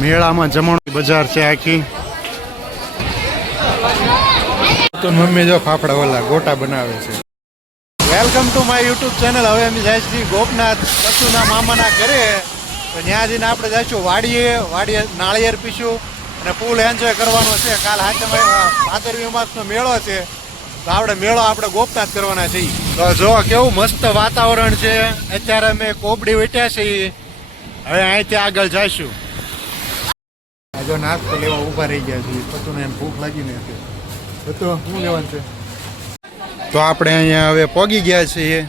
મેળામાં જમણ બજાર છે આખી. મમ્મી જો ફાફડા વાલા ગોટા બનાવે છે. Welcome to my YouTube channel હવે અમે જાય છીએ ગોપનાથ કચ્છના મામાના ઘરે. ત્યાં જઈને આપણે જઈશું વાડીએ. વાડીએ નાળિયેર પીશું અને ફૂલ એન્જોય કરવાનો છે. કાલ હાથે ભાદરવી માસનો મેળો છે. તો આપણે મેળો આપણે ગોપનાથ કરવાના છીએ. તો જો કેવું મસ્ત વાતાવરણ છે. અત્યારે અમે કોબડી વેઠ્યા છીએ. હવે અહીંથી આગળ જઈશું. આ જો નાસ્તો લેવા ઊભા રહી ગયા છીએ પતુને એમ ભૂખ લાગી ને પતુ શું લેવાનું છે? તો આપણે અહીંયા હવે પોગી ગયા છીએ.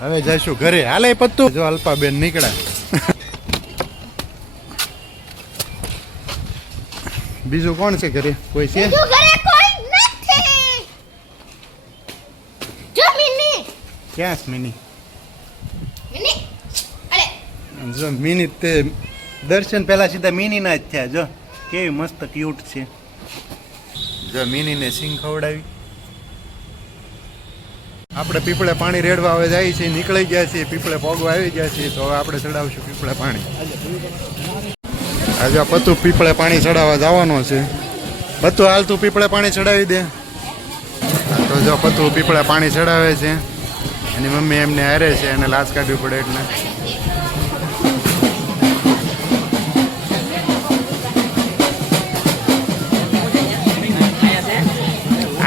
હવે જઈશું ઘરે. હાલે પત્તુ જો અલ્પાબેન નીકળ્યા. બીજું કોણ છે ઘરે? કોઈ છે? તું ઘરે કોઈ નથી. જો મિની. ક્યાં છે મિની? મિની. જો મિની તે દર્શન પહેલા સીધા મિનીના જ થયા. જો કેવી મસ્ત ક્યુટ છે. જો મિનીને સિંગ ખવડાવી. આપણે પીપળે પાણી રેડવા હવે જાય છે, નીકળી ગયા છીએ, પીપળે પોગવા આવી ગયા છીએ, તો આપણે ચડાવશું પીપળે પાણી. આજે પતુ પીપળે પાણી ચડાવવા જવાનો છે. પતુ, હાલ તું પીપળે પાણી ચડાવી દે. તો જો પતુ પીપળે પાણી ચડાવે છે, એની મમ્મી એમને હારે છે, એને લાચ કાઢવી પડે એટલે.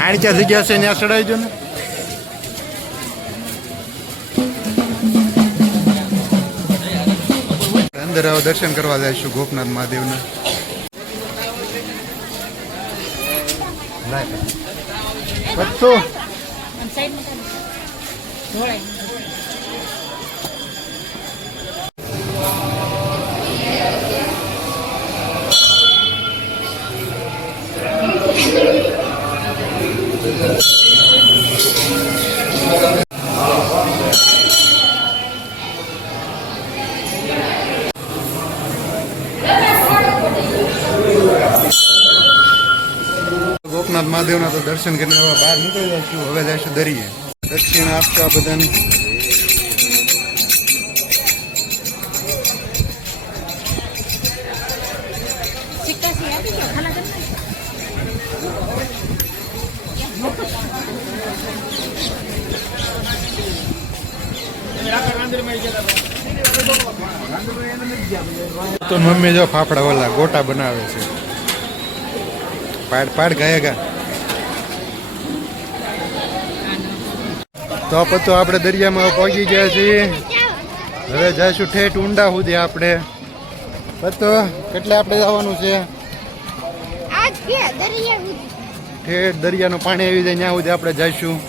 આણી ક્યાં જગ્યા છે? ત્યાં ચડાવી દો ને? અંદર હવે દર્શન કરવા જઈશું ગોપનાથ મહાદેવના. પત્તો. ગોપનાથ દર્શન કરીને હવે બહાર નીકળી જશું હવે જઈશું દરિયે. દક્ષિણ આપતા બધાને. તો મમ્મી જો ફાફડા વાલા ગોટા બનાવે છે. પાડ પાડ ગયા ગા. તો પછી આપણે દરિયામાં પહોંચી ગયા છીએ. હવે જઈશું ઠેઠ ઊંડા સુધી આપણે. પતો કેટલે આપણે જવાનું છે? ઠેઠ દરિયાનું પાણી આવી જાય ત્યાં સુધી આપણે જઈશું.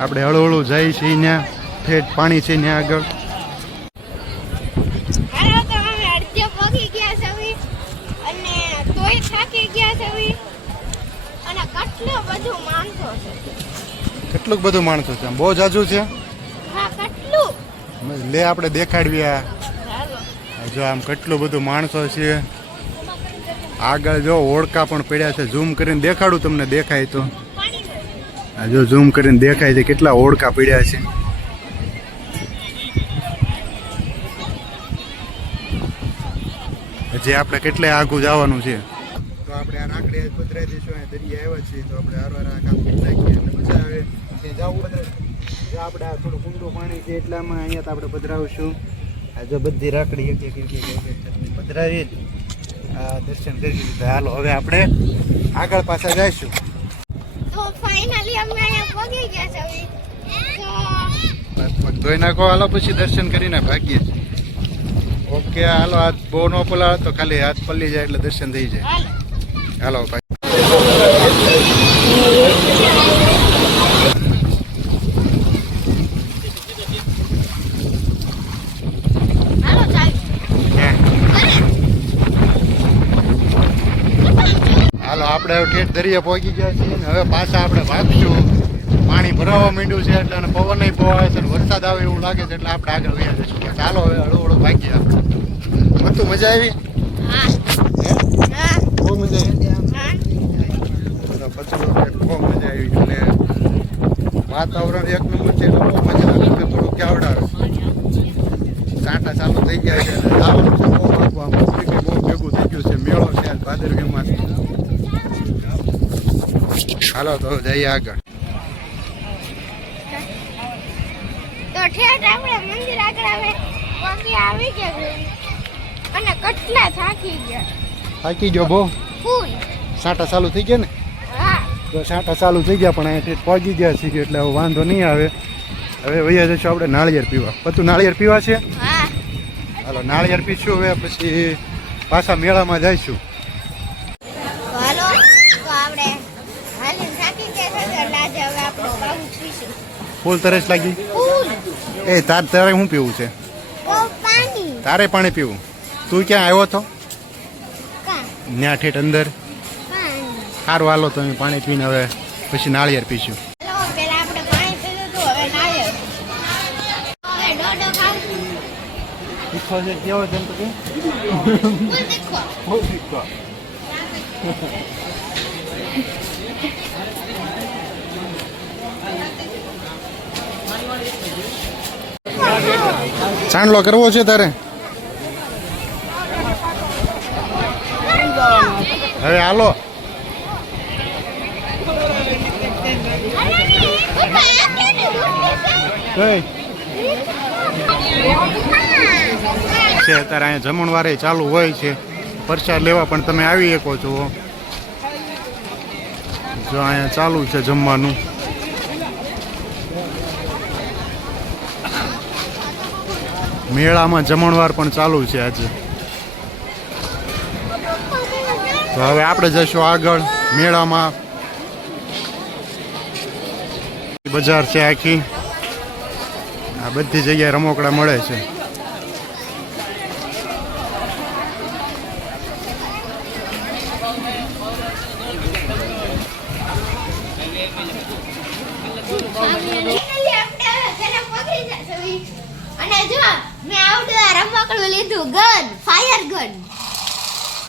આપણે હળવું હળવું જઈએ છીએ ત્યાં. ઠેઠ પાણી છે ત્યાં આગળ. ગયા ગયા અને કેટલું બધું માણસો છે. કેટલુંક બધું માણસો છે? આમ બહુ જાજુ છે? હા કેટલું? લે આપણે દેખાડવી આ. જો આમ કેટલું બધું માણસો છે. આગળ જો ઓળકા પણ પડ્યા છે. ઝૂમ કરીને દેખાડું તમને દેખાય તો. આ જો ઝૂમ કરીને દેખાય છે કેટલા ઓળકા પડ્યા છે. હજી આપણે કેટલે આગું જવાનું છે. તો આપણે આ રાખડે પધરાઈ દઈશું અહીંયા દરિયા આવ્યા છીએ તો આપણે હારવાર આ કામ કરી નાખીએ એટલે મજા આવે. તે જવું જો આપણે આ થોડું કુંડું પાણી છે એટલામાં અહીંયા તો આપણે પધરાવશું. આ જો બધી રાખડી એક એક પધરાવી આ દર્શન કરી લીધા. હાલો હવે આપણે આગળ પાછા જઈશું. તો ફાઇનલી અમે અહીંયા પગી ગયા છે પગ ધોઈ નાખો હાલો પછી દર્શન કરીને ભાગીએ. ઓકે હાલો હાથ બહુ ન પલાળો તો ખાલી હાથ પલ્લી જાય એટલે દર્શન થઈ જાય. હાલો ભાઈ હાલો આપણે ઠેઠ દરિયા પહોંચી ગયા છીએ હવે પાછા આપણે ભાગશું. પાણી ભરાવા માંડ્યું છે એટલે અને પવન નહીં પવાય છે વરસાદ આવે એવું લાગે છે એટલે આપણે આગળ વયા જઈશું. ચાલો હવે હળવું હળવું ભાગીએ આપણે બધું મજા આવી. બહુ મજા આવી. પછી બહુ મજા આવી એટલે વાતાવરણ એક નંબર છે એટલે બહુ મજા આવે. છે થોડુંક કેવડાવે કાંટા ચાલુ થઈ ગયા છે અને લાવવાનું છે બહુ કે બહુ ભેગું થઈ ગયું છે. મેળો છે આજ ભાદરવીમાં. હાલો તો જઈએ આગળ. તો ઠેઠ આપણે મંદિર આગળ આવે પગે આવી ગયા અને કેટલા થાકી ગયા. થાકી ગયો બહુ ફૂલ. સાંટા ચાલુ થઈ ગયા ને? તો સાંટા ચાલુ થઈ ગયા પણ અહીંથી પહોંચી ગયા છીએ એટલે હવે વાંધો નહીં આવે. હવે વૈયા જઈશું આપણે નાળિયેર પીવા. બધું નાળિયેર પીવા છે? હાલો નાળિયેર પીશું હવે પછી પાછા મેળામાં જઈશું. ફૂલ તરસ લાગી? એ તાર તારે શું પીવું છે? તારે પાણી પીવું. તું ક્યાં આવ્યો હતો? ન્યા ઠેઠ અંદર. સારું હાલો તો અમે પાણી પીને હવે પછી નાળિયેર પીશું. છે કેવો છે બહુ તીખો ચાંદલો કરવો છે તારે? હવે હાલો. છે અત્યારે અહીંયા જમણવારે ચાલુ હોય છે. પ્રસાદ લેવા પણ તમે આવી શકો છો. જો અહીંયા ચાલુ છે જમવાનું. મેળામાં જમણવાર પણ ચાલુ છે આજે. તો હવે આપણે જઈશું આગળ મેળામાં. બજાર છે આખી. આ બધી જગ્યાએ રમકડા મળે છે. Gun fire gun